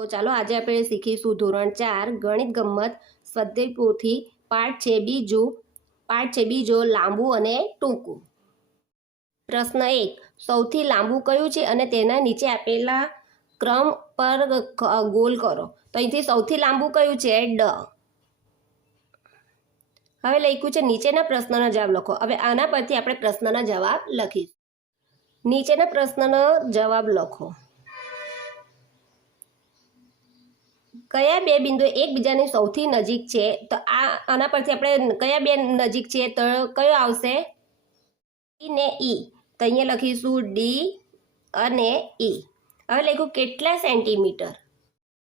તો ચાલો આજે આપણે શીખીશું ધોરણ 4 ગણિત ગમ્મત સ્વાધ્યાય પોથી પાઠ છે બીજો લાંબુ અને ટૂંકું. પ્રશ્ન 1. સૌથી લાંબુ કયું છે અને તેના નીચે આપેલા ક્રમ પર ગોલ કરો. તો અહીંથી સૌથી લાંબુ કયું છે? ડ. હવે લખ્યું છે નીચેના પ્રશ્નનો જવાબ લખો. હવે આના પરથી આપણે પ્રશ્નનો જવાબ લખીશું. નીચેના પ્રશ્નનો જવાબ લખો. કયા બે બિંદુ એકબીજાની સૌથી નજીક છે? તો આના પરથી આપણે કયા બે નજીક છે તો કયો આવશે? ડી ને ઈ. તો અહીંયા લખીશું ડી અને ઈ. હવે લખ્યું કેટલા સેન્ટીમીટર?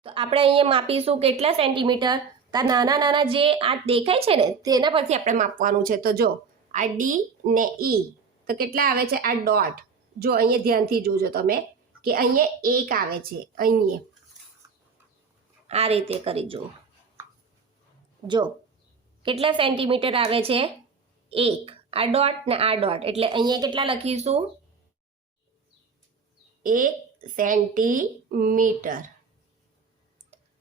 તો આપણે અહીંયા માપીશું કેટલા સેન્ટીમીટર? તો નાના નાના જે આ દેખાય છે ને તેના પરથી આપણે માપવાનું છે. તો જો આ ડી ને ઈ તો કેટલા આવે છે? આ ડોટ. જો અહીંયા ધ્યાનથી જોજો તમે કે અહીંયા 1 આવે છે. અહીંયા આ રીતે કરી જો કેટલા સેન્ટીમીટર આવે છે? 1. આ ડોટ ને આ ડોટ એટલે અહીંયા કેટલા લખીશું? 1 સેન્ટીમીટર.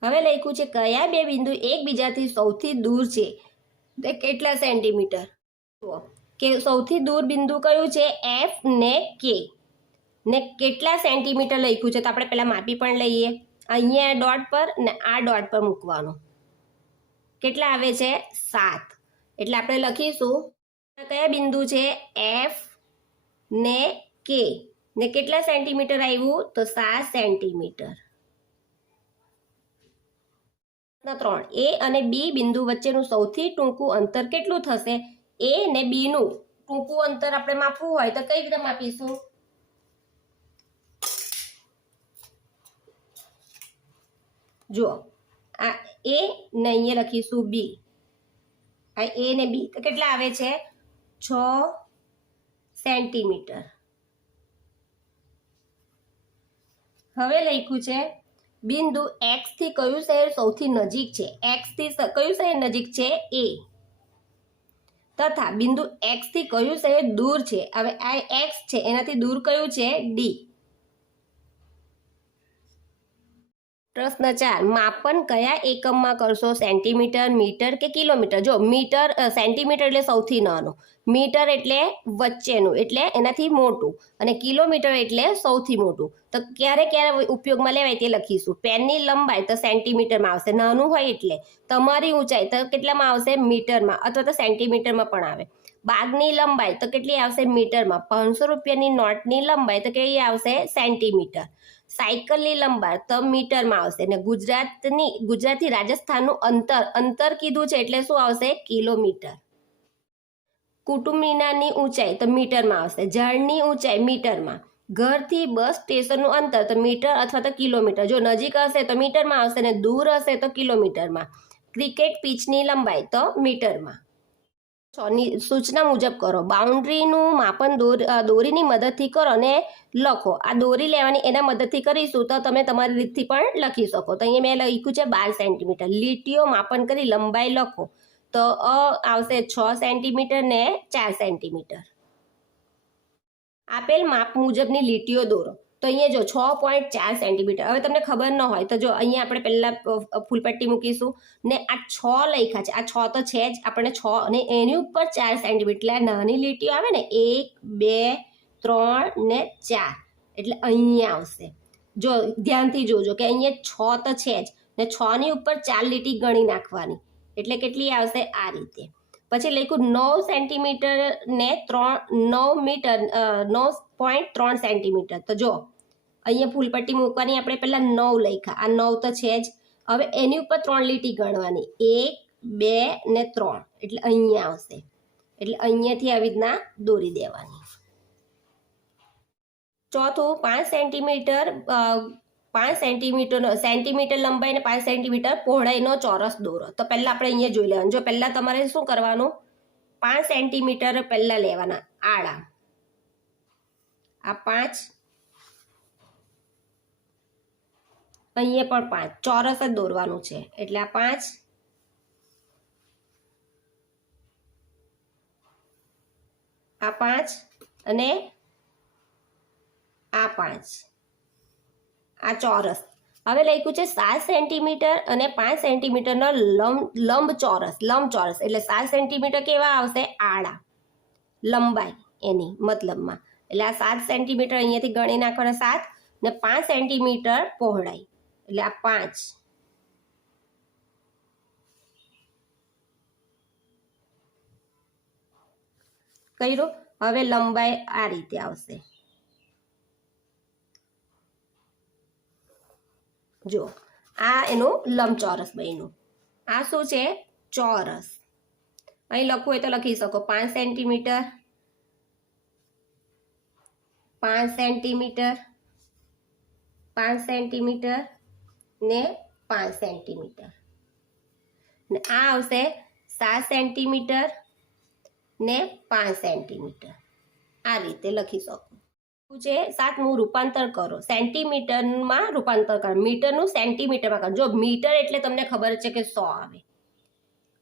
હવે લખ્યું છે કયા બે બિંદુ એકબીજાથી સૌથી દૂર છે? તે કેટલા સેન્ટીમીટર? કે સૌથી દૂર બિંદુ કયું છે? એફ ને કે. ને કેટલા સેન્ટીમીટર લખ્યું છે તો આપણે પહેલા માપી પણ લઈએ. અહીંયા ડોટ પર ને આ ડોટ પર મૂકવાનું. કેટલા આવે છે? 7. એટલે આપણે લખીશું કયા બિંદુ છે? એફ ને કે. ને કેટલા સેન્ટીમીટર આવ્યું? તો 7 સેન્ટીમીટર. 3. એ અને બી બિંદુ વચ્ચેનું સૌથી ટૂંકું અંતર કેટલું થશે? એ ને બી નું ટૂંકું અંતર આપણે માપવું હોય તો કઈ રીતે માપીશું? જો આ એ ને અહીંયા લખીશું બી. આ એ ને બી તો કેટલા આવે છે? 6 સેન્ટીમીટર. હવે લખ્યું છે બિંદુ એક્સ થી કયું શહેર સૌથી નજીક છે? એક્સ થી કયું શહેર નજીક છે? એ. તથા બિંદુ એક્સ થી કયું શહેર દૂર છે? હવે આ એક્સ છે એનાથી દૂર કયું છે? ડી. પ્રશ્ન 4. માપન કયા એકમમાં કરશો? સેન્ટીમીટર, મીટર કે કિલોમીટર? જો મીટર સેન્ટીમીટર એટલે સૌથી નાનું, મીટર એટલે વચ્ચેનું એટલે એનાથી મોટું અને કિલોમીટર એટલે સૌથી મોટું. તો ક્યારે ક્યારે ઉપયોગમાં લેવાય તે લખીશું. પેનની લંબાઈ તો સેન્ટીમીટરમાં આવશે, નાનું હોય એટલે. તમારી ઊંચાઈ તો કેટલામાં આવશે? મીટરમાં અથવા તો સેન્ટીમીટરમાં પણ આવે. બાગની લંબાઈ તો કેટલી આવશે? મીટરમાં. 500 રૂપિયાની નોટની લંબાઈ તો કેટલી આવશે? સેન્ટીમીટર. સાયકલની લંબાઈ તો મીટરમાં આવશે. ને ગુજરાતથી રાજસ્થાનનું અંતર કીધું છે એટલે શું આવશે? કિલોમીટર. કુટુંબ મિનારની ઊંચાઈ તો મીટરમાં આવશે. ઝાડની ઊંચાઈ મીટરમાં. ઘરથી બસ સ્ટેશનનું અંતર તો મીટર અથવા તો કિલોમીટર. જો નજીક હશે તો મીટરમાં આવશે ને દૂર હશે તો કિલોમીટરમાં. ક્રિકેટ પિચની લંબાઈ તો મીટરમાં. સૂચના મુજબ કરો. બાઉન્ડ્રીનું માપન દોરીની મદદથી કરો અને લખો. આ દોરી લેવાની એના મદદથી કરીશું તો તમે તમારી રીતથી પણ લખી શકો. તો અહીંયા મેં લખ્યું છે 12 સેન્ટીમીટર. લીટીઓ માપન કરી લંબાઈ લખો. તો આવશે 6 સેન્ટીમીટર ને 4 સેન્ટીમીટર. આપેલ માપ મુજબની લીટીઓ દોરો. તો અહીંયા જો 6.4 સેન્ટીમીટર. હવે તમને ખબર ન હોય તો જો અહીંયા આપણે પહેલા ફૂલપટ્ટી મૂકીશું ને આ 6 લખ્યા છે. આ 6 તો છે જ, આપણે 6 અને એની ઉપર 4 સેન્ટીમીટર એટલે નાની લીટીઓ આવે ને 1 2 3 ને 4 એટલે અહીંયા આવશે. જો ધ્યાનથી જોજો કે અહીંયા 6 તો છે જ ને 6 ની ઉપર 4 લીટી ગણી નાખવાની એટલે કેટલી આવશે? આ રીતે. પછી લખ્યું 9 સેન્ટીમીટર ને 9 મીટર 9.3 સેન્ટીમીટર. તો જો અહીંયા ફૂલપટ્ટી મૂકવાની આપણે પહેલા 9 લખ્યા. આ 9 તો છે જ. હવે એની ઉપર 3 લીટી ગણવાની 1 2 ને 3 એટલે અહીંયા આવશે. એટલે અહીંયાથી આવી રીતના દોરી દેવાની. ચોથું 5 સેન્ટીમીટર લંબાઈ ને 5 સેન્ટીમીટર પહોળાઈનો ચોરસ દોરો. તો પહેલા આપણે અહીંયા જોઈ લેવાનું. જો પહેલા તમારે શું કરવાનું? 5 સેન્ટીમીટર પહેલા લેવાના આડા. આ 5 અહીંયા પણ 5 ચોરસ જ દોરવાનું છે એટલે આ 5 આ 5 અને આ 5 આ ચોરસ હવે લખ્યું છે 7 સેન્ટીમીટર અને 5 સેન્ટીમીટરનો લંબચોરસ એટલે 7 સેન્ટીમીટર કેવા આવશે? આડા લંબાઈ એની મતલબમાં. એટલે આ 7 સેન્ટીમીટર અહીંયાથી ગણી નાખવાના 7 ને 5 સેન્ટીમીટર પહોળાઈ એટલે આ 5. કર્યું. હવે લંબાઈ આ રીતે આવશે. જો આ એનું લંબચોરસ બન્યું. આ શું છે? ચોરસ. અહીં લખવું હોય તો લખી શકો 5 સેન્ટીમીટર 5 સેન્ટીમીટર 5 સેન્ટીમીટર ને 5 સેન્ટીમીટર ને આ આવશે 7 સેન્ટીમીટર ને 5 સેન્ટીમીટર. આ રીતે લખી શકો છે. 7મું રૂપાંતર કરો, સેન્ટીમીટરમાં રૂપાંતર કરો, મીટરનું સેન્ટીમીટરમાં કરો. જો મીટર એટલે તમને ખબર છે કે 100 આવે.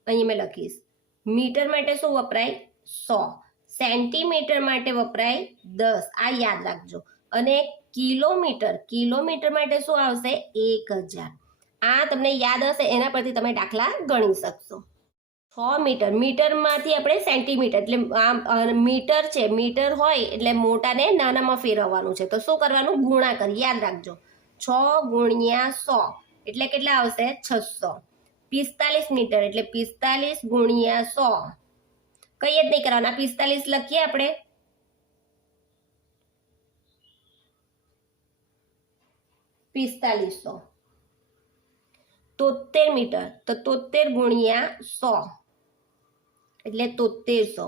અહીં મેં લખીશ મીટર માટે શું વપરાય? 100. સેન્ટીમીટર માટે વપરાય 10. આ યાદ રાખજો. અને કિલોમીટર માટે શું આવશે? 1000. આ તમને યાદ હશે, એના પરથી તમે દાખલા ગણી શકશો. 6 મીટર, મીટરમાંથી આપણે સેન્ટીમીટર એટલે મીટર છે, મીટર હોય એટલે મોટાને નાનામાં ફેરવવાનું છે. તો શું કરવાનું? ગુણાકાર. યાદ રાખજો 6 ગુણ્યા 100 એટલે કેટલા આવશે? 600. 45 મીટર એટલે 45 ગુણ્યા 100. કઈ જ નહીં કરવાના, 45 લખીએ આપણે. 4500. 73 મીટર તો 73 ગુણ્યા 100 એટલે 7300.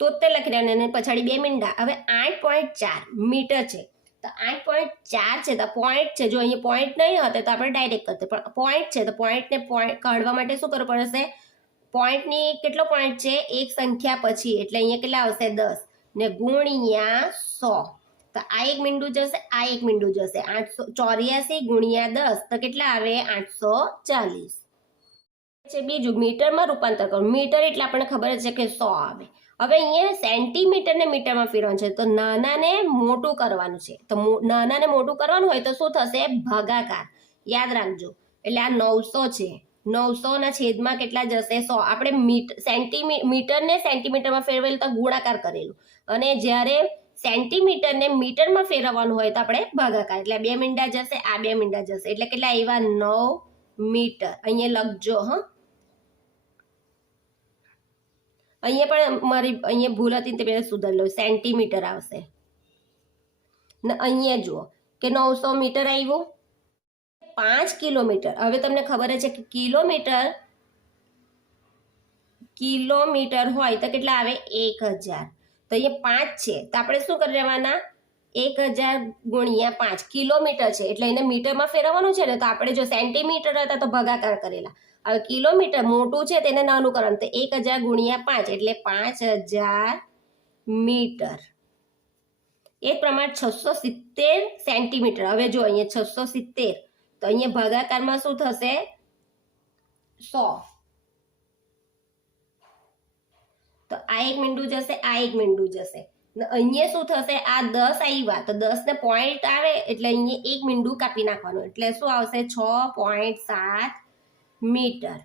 73 લખી રહ્યા અને પછાડી 2 મીંડા. હવે 8.4 મીટર છે તો 8.4 છે તો પોઈન્ટ છે. જો અહીંયા પોઈન્ટ નહીં હોતે તો આપણે ડાયરેક્ટ કરતે, પણ પોઈન્ટ છે તો પોઈન્ટને કાઢવા માટે શું કરવું પડશે? પોઈન્ટની કેટલો પોઈન્ટ છે? એક સંખ્યા પછી એટલે અહીંયા કેટલા આવશે? 10 ને ગુણ્યા 100. તો આ એક મીંડું જશે, આ એક મીંડું જશે. 884 ગુણ્યા 10 તો કેટલા આવે? 840. છે બીજું મીટરમાં રૂપાંતર કરો. મીટર એટલે આપણને ખબર છે કે 100 આવે. હવે અહીંયા સેન્ટીમીટર ને મીટરમાં ફેરવાનું છે તો નાનાને મોટું કરવાનું છે. તો નાનાને મોટું કરવાનું હોય તો શું થશે? ભાગાકાર. યાદ રાખજો. એટલે આ 900 છે, 900 ના છેદમાં કેટલા જશે? 100. આપણે મીટરને સેન્ટીમીટરમાં ફેરવેલ તો ગુણાકાર કરેલું, અને જ્યારે સેન્ટીમીટરને મીટરમાં ફેરવવાનું હોય તો આપણે ભાગાકાર. એટલે 2 મીંડા જશે, આ 2 મીંડા જશે એટલે કેટલા આવ્યા? 9 મીટર. અહીંયા લખજો. અહીંયા પણ મારી અહીંયા ભૂલ હતી તે પહેલાં સુધારી લો. સેન્ટીમીટર આવશે ને અહીંયા જુઓ કે 900 મીટર આવ્યું. 5 કિલોમીટર. હવે તમને ખબર છે કે કિલોમીટર હોય તો કેટલા આવે? 1000. તો અહીંયા 5 છે તો આપણે શું કરી લેવાના? 1000 ગુણ્યા 5. કિલોમીટર છે એટલે એને મીટરમાં ફેરવવાનું છે ને, તો આપણે જો સેન્ટીમીટર હતા તો ભાગાકાર કરેલા. હવે કિલોમીટર મોટું છે તેને નાનું કરવાનું, તો 1000 ગુણ્યા 5 એટલે 5000 મીટર. એ પ્રમાણે 670 સેન્ટીમીટર. હવે જો અહીંયા 670 તો અહીંયા ભાગાકારમાં શું થશે? 100. તો આ એક મીંડું જશે, આ એક મીંડું જશે. અહીંયા શું થશે? આ 10 આવ્યા તો 10 ને પોઈન્ટ આવે એટલે અહીંયા એક મીંડું કાપી નાખવાનું એટલે શું આવશે? 6.7 મીટર.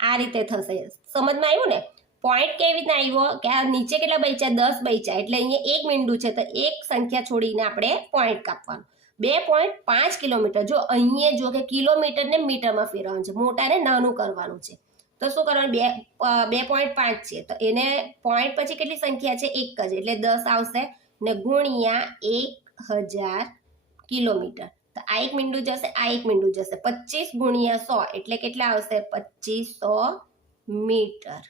આ રીતે થશે. સમજમાં આવ્યું ને? પોઈન્ટ કેવી રીતના આવ્યો કે આ નીચે કેટલા બચ્યા? 10 બચ્યા એટલે અહીંયા એક મીંડું છે તો એક સંખ્યા છોડીને આપણે પોઈન્ટ કાપવાનું. 2.5 કિલોમીટર. જો અહીંયા જો કે કિલોમીટર ને મીટરમાં ફેરવવાનું છે, મોટાને નાનું કરવાનું છે. તો શું કરવાનું? 2.5 છે તો એને પોઈન્ટ પછી કેટલી સંખ્યા છે? એક જ એટલે 10 આવશે ને ગુણ્યા 1000 કિલોમીટર. તો આ એક મીંડું જશે, આ એક મીંડું જશે. 25 ગુણ્યા 100 એટલે કેટલા આવશે? 2500 મીટર.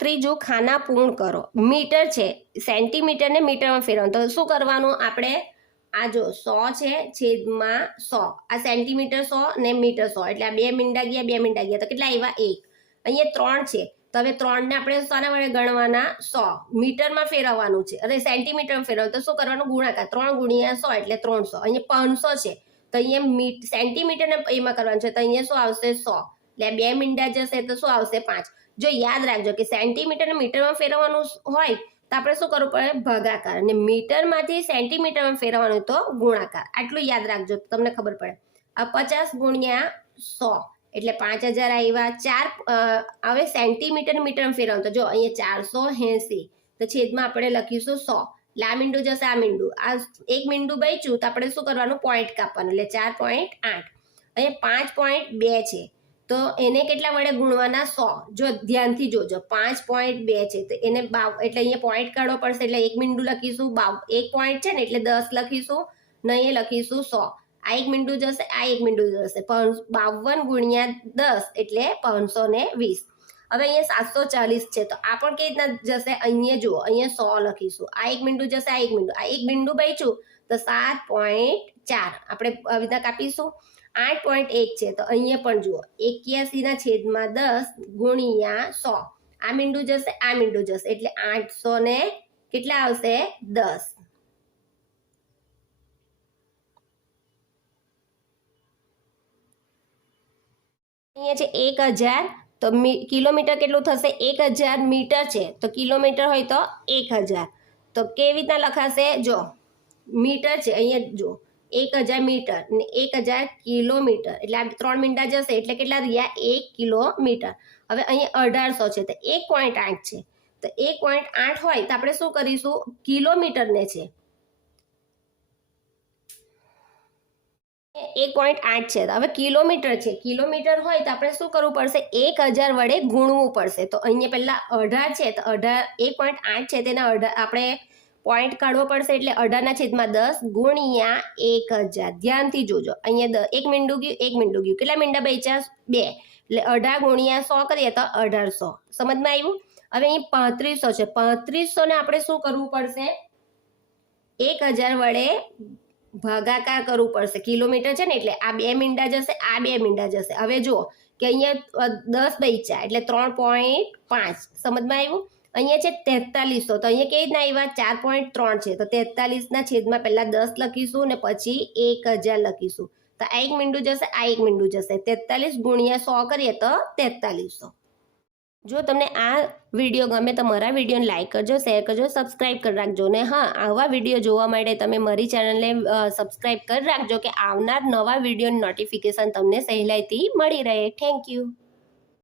ત્રીજું ખાના પૂર્ણ કરો. મીટર છે, સેન્ટીમીટર ને મીટરમાં ફેરવવાનું. તો શું કરવાનું? આપણે આ જો 100 છે છેદમાં 100, આ સેન્ટીમીટર 100 ને મીટર 100 એટલે આ 2 મીંડા ગયા, 2 મીંડા ગયા તો કેટલા આવ્યા? 1. અહીંયા 3 છે તો હવે 3 ને આપણે શાના વડે ગણવાના? 100. મીટરમાં ફેરવવાનું છે અને સેન્ટીમીટરમાં ફેરવવાનું તો શું કરવાનું? ગુણાકાર. 3 ગુણ્યા 100 એટલે 300. અહીંયા 500 છે તો અહીંયા સેન્ટીમીટર ને એમાં કરવાનું છે તો અહીંયા શું આવશે? 100. એટલે 2 મીંડા જશે તો શું આવશે? 5. જો યાદ રાખજો કે સેન્ટીમીટર ને મીટરમાં ફેરવવાનું હોય તો તો આપણે શું કરવું પડે? ભાગાકાર. અને મીટરમાંથી સેન્ટીમીટરમાં ફેરવવાનું તો ગુણાકાર. આટલું યાદ રાખજો, તમને ખબર પડે. આ 50 ગુણ્યા 100 એટલે 5000 આવ્યા. હવે સેન્ટીમીટર મીટરમાં ફેરવવાનું તો જો અહીંયા 480 તો છેદમાં આપણે લખીશું 100. એટલે આ મીંડું જશે, આ મીંડું, આ એક મીંડું બચ્યું તો આપણે શું કરવાનું? પોઈન્ટ કાપવાનું. એટલે 4.8. અહીંયા 5.2 છે તો એને કેટલા વડે ગુણવાના? 100. જો ધ્યાનથી જોજો, 5.2 છે તો એને એટલે અહીંયા પોઈન્ટ કાઢવો પડશે. એટલે એક મીંડું લખીશું, એક પોઈન્ટ છે ને એટલે 10 લખીશું ને અહીંયા લખીશું 100. આ એક મીંડું જશે, આ એક મીંડું જશે. 52 ગુણ્યા 10 એટલે 520. હવે અહીંયા 740 છે તો આ પણ કેવી રીતના જશે? અહીંયા જુઓ, અહીંયા 100 લખીશું. આ એક મીંડું જશે, આ એક મીંડું, આ એક મીંડું બચ્યું તો 7.4 આપણે આવી રીતના કાપીશું. 8.1 છે તો અહીંયા પણ જુઓ 81/10 ગુણ્યા 100. આ મીંડું જશે, આ મીંડું જશે એટલે 800 ને કેટલા આવશે? 10. અહીંયા છે 1000 તો કિલોમીટર કેટલું થશે? 1000 મીટર છે તો કિલોમીટર હોય તો 1000. તો કેવી રીતના લખાશે? જો મીટર છે, અહીંયા જો 1000 મીટર ને 1000 કિલોમીટર એટલે આ 3 મીંડા જશે એટલે કેટલા રહ્યા? 1 કિલોમીટર. હવે અહીંયા 1800 છે તો 1.8 છે તો 1.8 હોય તો આપણે શું કરીશું? કિલોમીટરને છે 1.8 છે તો હવે કિલોમીટર છે, કિલોમીટર હોય તો આપણે શું કરવું પડશે? 1000 વડે ગુણવું પડશે. તો અહીંયા પહેલા 18 છે તો 1.8 છે તેના આપણે પોઈન્ટ કાઢવો પડશે એટલે 18/10 ગુણ્યા 1000. ધ્યાનથી જોજો, અહીંયા એક મીંડું ગયું, એક મીંડું ગયું. કેટલા મીંડા બચ્યા? 2. એટલે 18 ગુણ્યા 100 કરીએ તો 1800. સમજમાં આવ્યું? હવે અહીં 3500 છે, 3500 ને આપણે શું કરવું પડશે? 1000 વડે ભાગાકાર કરવું પડશે. કિલોમીટર છે ને એટલે આ 2 મીંડા જશે, આ 2 મીંડા જશે. હવે જુઓ કે અહીંયા 10 બચ્યા એટલે 3.5. સમજમાં આવ્યું? અહીંયા છે 4300 તો અહીંયા કેવી રીતના આવ્યા? 4.3 છે તો 43/છેદમાં પહેલા 10 લખીશું ને પછી 1000 લખીશું. તો આ એક મીંડું જશે, આ એક મીંડું જશે. 43 ગુણ્યા 100 કરીએ તો 4300. જો તમને આ વિડીયો ગમે તો મારા વિડીયોને લાઇક કરજો, શેર કરજો, સબસ્ક્રાઇબ કરી રાખજો. ને હા, આવા વિડીયો જોવા માટે તમે મારી ચેનલને સબસ્ક્રાઇબ કરી રાખજો કે આવનાર નવા વિડીયોની નોટિફિકેશન તમને સહેલાઈથી મળી રહે. Thank you.